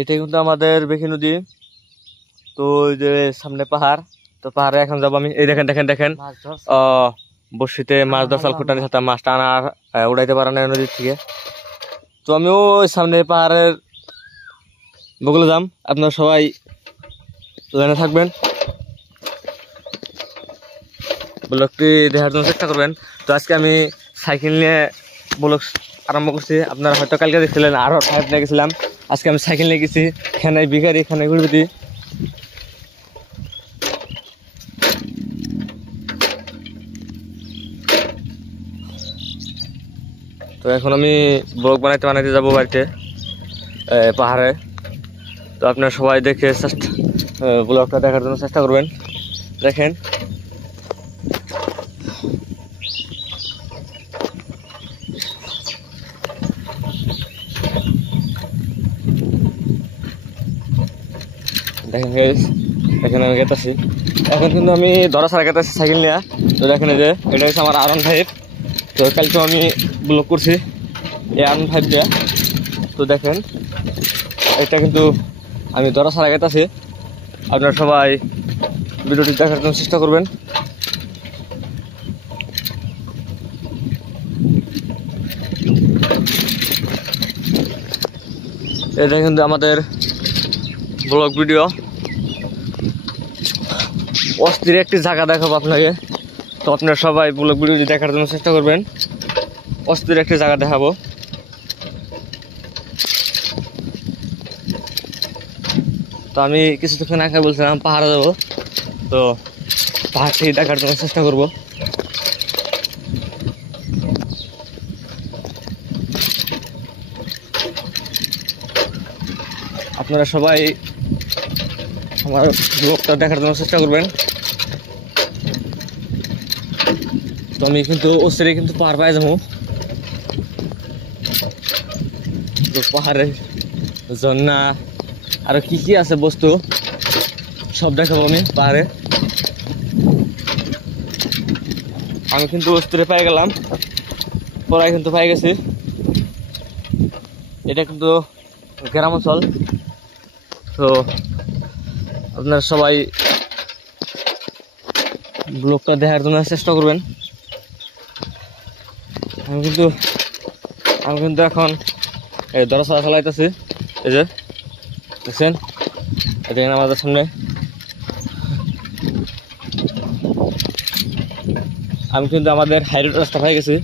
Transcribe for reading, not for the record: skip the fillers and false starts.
এটা কিন্তু আমাদের বেখি নদী। তো ওই যে সামনে পাহাড়, তো পাহাড়ে এখন যাবো আমি। এই দেখেন দেখেন দেখেন বড়শিতে মাছ ধর চাল ফুটানোর সাথে মাছটা আনা উড়াইতে পারে না নদীর থেকে। তো আমিও ওই সামনে পাহাড়ের বগলে যাম, আপনারা সবাই লাইনে থাকবেন, ব্লগটি দেখার জন্য চেষ্টা করবেন। তো আজকে আমি সাইকেল নিয়ে ব্লগ আরম্ভ করছি। আপনারা হয়তো কালকে দেখছিলেন আরো ফাইভ নিয়ে গেছিলাম, আজকে আমি সাইকেল নিয়ে গেছি খানাই বিকারি খানাই গুড়বতি। তো এখন আমি ব্লগ বানাইতে যাবো বাড়িতে পাহাড়ে। তো আপনারা সবাই দেখে ব্লগটা দেখার জন্য চেষ্টা করবেন। দেখেন দেখেন এখানে আমি গেতাছি, এখন কিন্তু আমি ধরা ছাড়া গেতাছি সাইকেল নিয়ে। তো দেখেন যে এটা হচ্ছে আমার R15। তো কালকেও আমি ব্লগ করছি এই R15 দিয়ে। তো দেখেন এটা কিন্তু আমি ধরা ছাড়া গেতাছি, আপনারা সবাই ভিডিওটি দেখার জন্য চেষ্টা করবেন। এটা কিন্তু আমাদের ব্লগ ভিডিও, অস্থির একটি জায়গা দেখাবো আপনাকে। তো আপনারা সবাই ব্লগ ভিডিওটি দেখার জন্য চেষ্টা করবেন, অস্থির একটি জায়গা দেখাবো। তো আমি কিছুক্ষণ আগে বলছিলাম পাহাড়ে যাবো, তো পাহাড়টি দেখার জন্য চেষ্টা করব। আপনারা সবাই আমার ব্লগটা দেখার জন্য চেষ্টা করবেন। তো আমি কিন্তু ওসরে কিন্তু পাহাড় পাই যাবো, তো পাহাড়ের ঝর্ণা আরো কি কি আছে বস্তু সব দেখাবো আমি পাহাড়ে। আমি কিন্তু ওস্তরে পাই গেলাম, পড়ায় কিন্তু পাই গেছি। এটা কিন্তু গ্রাম অঞ্চল, তো আপনারা সবাই ব্লগটা দেখার জন্য চেষ্টা করবেন। আমি কিন্তু এখন এই দরজা চালাইতেছি, এই যে দেখছেন দেখেন আমাদের সামনে। আমি কিন্তু আমাদের হাই রোড রাস্তা পাই গেছি।